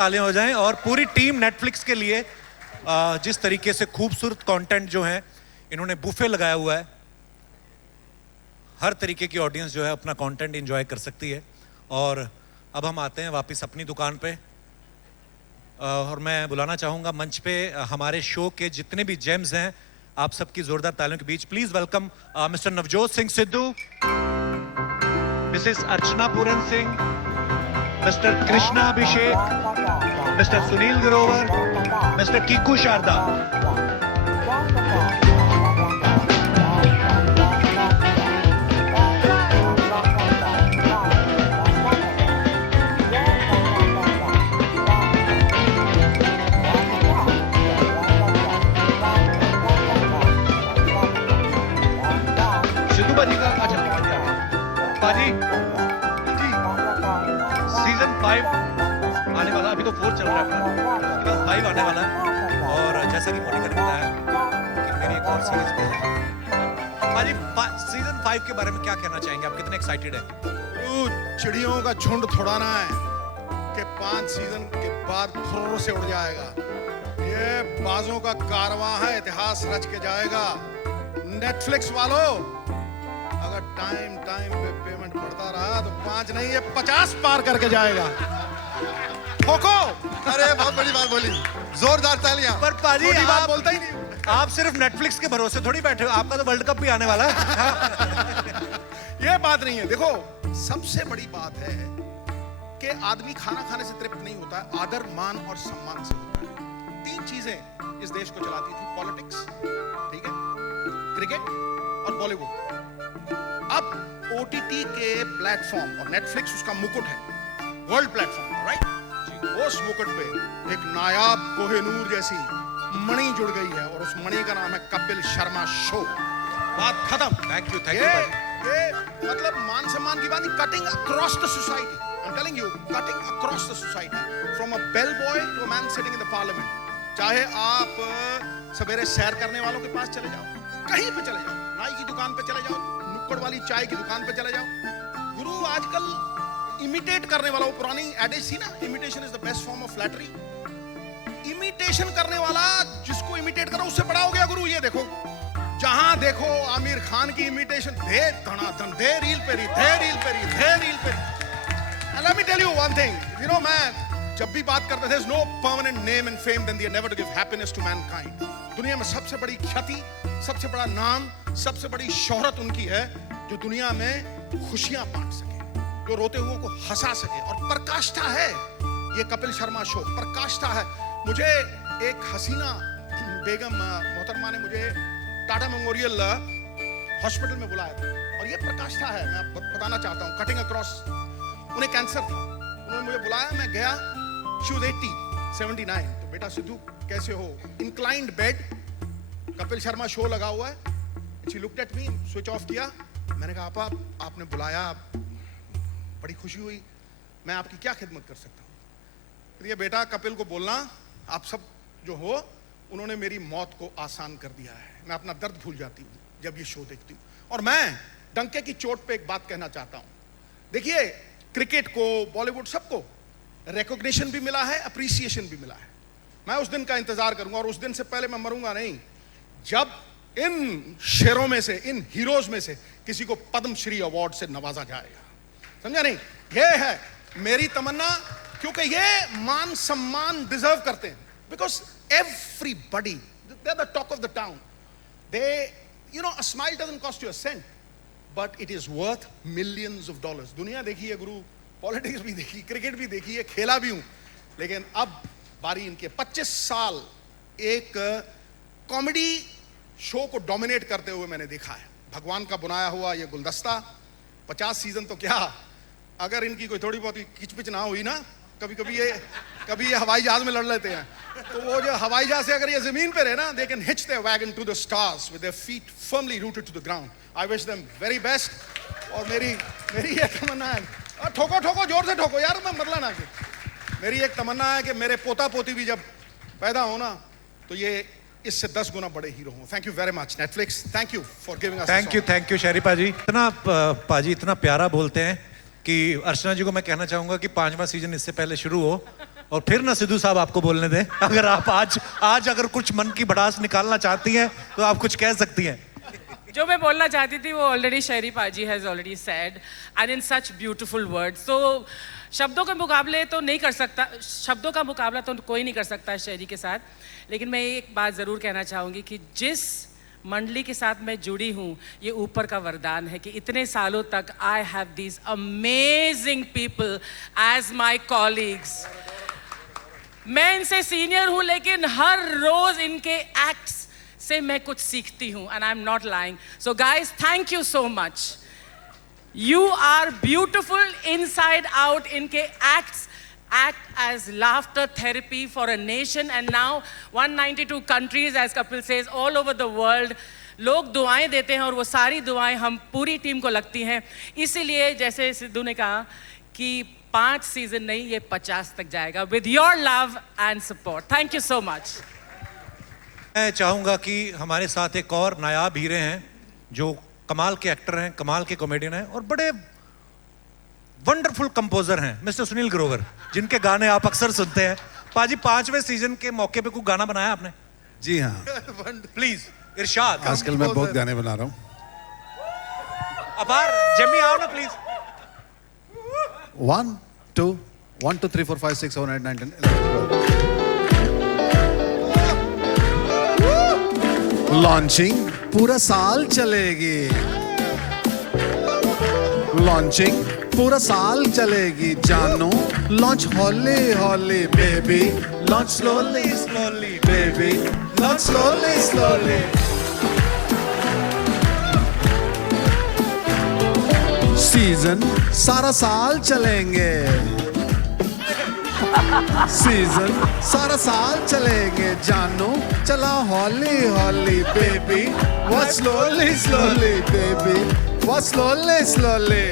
तालियां हो जाएं। और पूरी टीम नेटफ्लिक्स के लिए जिस तरीके से खूबसूरत कंटेंट जो है इन्होंने बुफे लगाया हुआ है, हर तरीके की ऑडियंस जो है अपना कंटेंट एंजॉय कर सकती है। और अब हम आते हैं वापस अपनी दुकान पे, और मैं बुलाना चाहूंगा मंच पे हमारे शो के जितने भी जेम्स हैं, आप सबकी जोरदार तालियों के बीच please welcome Mr Navjot Singh Sidhu, Mrs Archana Puran Singh, Mr Krishna Abhishek, Mr Sunil Grover, Mr Kiku Sharda. Sidhu पाजी का अच्छा पाजी जी, सीजन 5 आने वाला, अभी तो 4 चल रहा है अपना, उसके बाद 5 आने वाला है। और जैसा कि मोनिका ने बताया कि मेरी एक और सीरीज भी है। पाजी सीजन 5 के बारे में क्या कहना चाहेंगे, आप कितने एक्साइटेड हैं? चिड़ियों का झुंड थोड़ा ना है कि 5 सीजन के बाद फुर्र से उड़ जाएगा। ये बाजों का कारवां है, इतिहास रच के जाएगा। नेटफ्लिक्स वालों, अगर टाइम पे पेमेंट बढ़ता रहा तो 5 नहीं, ये 50 पार करके जाएगा। ठोको। अरे बहुत बड़ी बात बोली, जोरदार तालियां। पर पाजी बात बोलता ही नहीं। आप सिर्फ नेटफ्लिक्स के भरोसे थोड़ी बैठे हो, आपका तो वर्ल्ड कप भी आने वाला है। ये बात नहीं है। देखो, सबसे बड़ी बात है कि आदमी खाना खाने से तृप्त नहीं होता है, आदर मान और सम्मान से होता है। 3 चीजें इस देश को चलाती थी, पॉलिटिक्स, ठीक है, क्रिकेट और बॉलीवुड। अब ओटीटी के प्लेटफॉर्म और नेटफ्लिक्स उसका मुकुट है, वर्ल्ड प्लेटफॉर्म, राइट? उस मुकुट पे एक नायाब कोहिनूर जैसी मणि जुड़ गई है, और उस मणि का नाम है कपिल शर्मा शो। बात खत्म। थैंक यू ये मतलब मान सम्मान की बात नहीं, cutting across the society. I am telling you, cutting across the society, from a bell boy to a man sitting in the parliament. चाहे आप सवेरे सैर करने वालों के पास चले जाओ, कहीं पे चले जाओ, नाई की दुकान पे चले जाओ, नुक्कड़ वाली चाय की दुकान पे चले जाओ। गुरु आजकल इमिटेट करने वाला, वो पुरानी एडेज थी ना, imitation is the best form of flattery. Imitation करने वाला जिसको इमिटेट करो उससे बड़ा हो गया गुरु। ये देखो, जहां देखो आमिर खान की इमिटेशन, दे धनाधन, दे रील पे री, दे रील पे री, दे रील पे री। Let me tell you one thing, you know, मैं जब भी बात करता था, there's no permanent name and fame than the endeavor to give happiness to mankind। दुनिया में सबसे बड़ी ख्याति, सबसे बड़ा नाम, सबसे बड़ी शोहरत उनकी है जो दुनिया में खुशियां बांट सके, जो रोते हुए को हंसा सके। और प्रकाष्ठा है ये कपिल शर्मा शो, प्रकाष्ठा है। मुझे एक हसीना बेगम मोहतरमा ने मुझे टाटा मेमोरियल हॉस्पिटल में बुलाया था, और ये प्रकाष्ठा है, मैं बताना चाहता हूँ, कटिंग अक्रॉस। उन्हें कैंसर था, उन्होंने मुझे बुलाया, मैं गया, शी वाज 80, 79। तो बेटा सिद्धू कैसे हो? Inclined bed, Kapil Sharma show लगा हुआ है। She looked at me, switch off किया। मैंने कहा आपा, आपने बुलाया, बड़ी खुशी हुई, मैं आपकी क्या खिदमत कर सकता हूँ? ये बेटा कपिल को बोलना, आप सब जो हो, उन्होंने मेरी मौत को आसान कर दिया है। मैं अपना दर्द भूल जाती हूँ जब ये शो देखती हूँ। और मैं डंके की चोट पे एक बात कहना चाहता हूँ। देखिए, क्रिकेट को, बॉलीवुड, सबको रिकॉग्निशन भी मिला है, अप्रिसिएशन भी मिला है। मैं उस दिन का इंतजार करूंगा, और उस दिन से पहले मैं मरूंगा नहीं जब इन शेरों में से, इन हीरोज में से किसी को पद्मश्री अवार्ड से नवाजा जाएगा। समझा नहीं? ये है मेरी तमन्ना, क्योंकि ये मान सम्मान डिजर्व करते हैं। Because everybody, they are the talk of the town. They, you know, a smile doesn't cost you a cent, but it is worth millions of dollars. दुनिया देखी है गुरु, पॉलिटिक्स भी देखी, क्रिकेट भी देखी है, खेला भी हूं, लेकिन अब बारी इनके। 25 साल एक कॉमेडी शो को डोमिनेट करते हुए मैंने देखा है। भगवान का बनाया हुआ ये गुलदस्ता, 50 सीजन तो क्या, अगर इनकी कोई थोड़ी बहुत किचपिच ना हुई ना, कभी ये हवाई जहाज में लड़ लेते हैं, तो वो जो हवाई जहाज से अगर ये जमीन पे रहे ना, they can hitch their wagon to the stars with their feet firmly rooted to the ground। I wish them very best। और मेरी ये तमन्ना है, ठोको ठोको, जोर से ठोको यार, मैं मतलब ना कि मेरी एक तमन्ना है कि मेरे पोता पोती भी जब पैदा हो ना, तो ये इससे 10 गुना बड़े हीरो हों। Thank you very much Netflix, thank you for giving us. Thank you शहरी पाजी। इतना पाजी इतना प्यारा बोलते हैं कि अर्चना जी को मैं कहना चाहूंगा कि 5वां सीजन इससे पहले शुरू हो, और फिर ना सिद्धू साहब आपको बोलने दें, अगर आप आज अगर कुछ मन की भड़ास निकालना चाहती हैं तो आप कुछ कह सकती हैं। जो मैं बोलना चाहती थी वो ऑलरेडी शहरी पाजी has already said and in such beautiful words. तो शब्दों के मुकाबले तो नहीं कर सकता, शब्दों का मुकाबला तो कोई नहीं कर सकता शहरी के साथ, लेकिन मैं एक बात ज़रूर कहना चाहूँगी कि जिस मंडली के साथ मैं जुड़ी हूँ ये ऊपर का वरदान है कि इतने सालों तक I have these amazing people as my colleagues. मैं इनसे सीनियर हूँ लेकिन हर रोज़ इनके एक्ट्स से मैं कुछ सीखती हूँ and I am not lying. So guys thank you so much. You are beautiful inside out. इनके acts act as laughter therapy for a nation and now 192 countries as Kapil says all over the world. लोग दुआएं देते हैं और वो सारी दुआएं हम पूरी टीम को लगती हैं। इसीलिए जैसे सिद्धू ने कहा कि 5 सीजन नहीं ये 50 तक जाएगा with your love and support. Thank you so much. मैं चाहूँगा कि हमारे साथ एक और नायाब हीरे हैं जो कमाल के एक्टर हैं, कमाल के कॉमेडियन हैं और बड़े वंडरफुल कंपोजर हैं, मिस्टर सुनील ग्रोवर, जिनके गाने आप अक्सर सुनते हैं। पाजी 5वें सीजन के मौके पे कोई गाना बनाया आपने? जी हाँ, प्लीज इरशाद। आजकल मैं बहुत गाने बना रहा हूँ। अपार जमी आओ ना प्लीज। 1 2 1 2 3 4 5 6 7 8 9 10 11 लॉन्चिंग पूरा साल चलेगी, लॉन्चिंग पूरा साल चलेगी जानो, लॉन्च हॉली हॉली baby, launch slowly slowly baby, launch slowly slowly. Season सारा साल चलेंगे, सीजन सारा साल चलेंगे जानो, चला हॉली हॉली baby, watch slowly slowly baby, watch slowly slowly.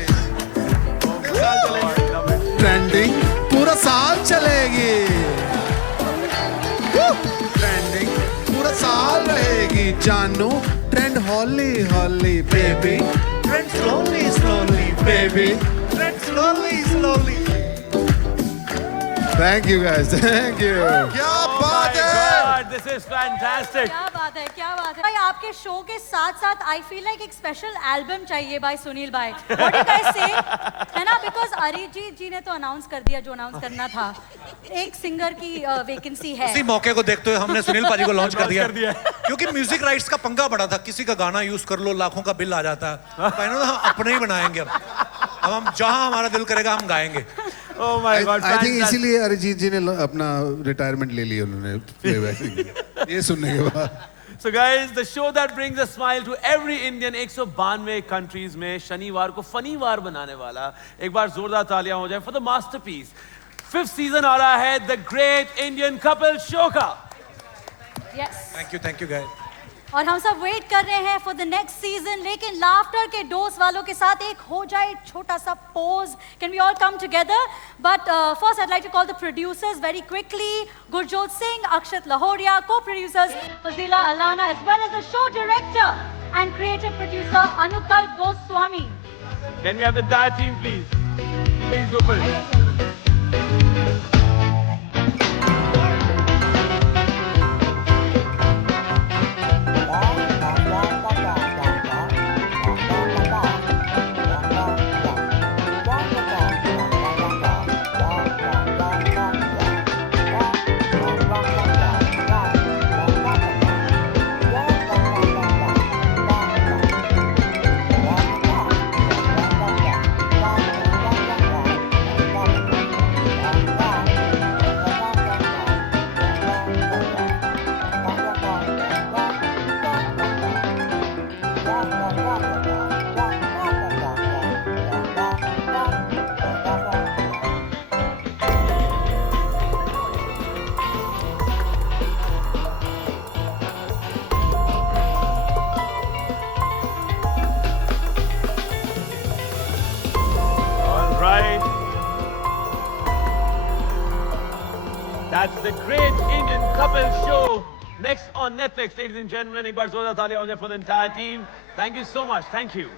Trending पूरा साल चलेगी, ट्रेंडिंग पूरा साल रहेगी जानो, ट्रेंड हॉली हॉली baby, trend slowly slowly baby, trend slowly slowly. Thank you guys, thank you. क्या बात है? God, this is fantastic. क्या बात है, क्या बात है भाई। आपके शो के साथ साथ आई फील लाइक एक स्पेशल एल्बम चाहिए भाई सुनील भाई। What do you guys say? है ना, बिकॉज अरिजीत जी ने तो अनाउंस कर दिया जो अनाउंस करना था, एक सिंगर की वैकेंसी है। इसी मौके को देखते हुए हमने सुनील पाजी को लॉन्च कर दिया क्योंकि म्यूजिक राइट्स का पंगा बड़ा था, किसी का गाना यूज कर लो लाखों का बिल आ जाता है। तो हम अपने ही बनाएंगे, अब हम जहां हमारा दिल करेगा हम गाएंगे। Oh my God, I think fantastic. इसीलिए अरिजीत जी ने अपना रिटायरमेंट ले लिया उन्होंने प्लेबैक ये सुनने के बाद। So guys, the show that brings a smile to every Indian 192 countries में शनिवार को फनीवार बनाने वाला, एक बार जोरदार तालियां हो जाए for the masterpiece. 5th season आ रहा है The Great Indian Couple Show का। Yes. Thank you guys. और हम सब वेट कर रहे हैं फॉर द नेक्स्ट सीजन, लेकिन लाफ्टर के डोज वालों के साथ एक हो जाए छोटा सा pose. Can we all come together? But first I'd like to call the producers very quickly. Gurjot Singh, Akshat Lahoria, co-producers Fazila Alana, as well as the show director and creative producer Anukal Goswami. Can we have the entire team please? Please Gopal. That's The Great Indian Couple Show next on Netflix. Ladies and gentlemen, एक बार जोरदार तालियां हो जाए for the entire team. Thank you so much. Thank you.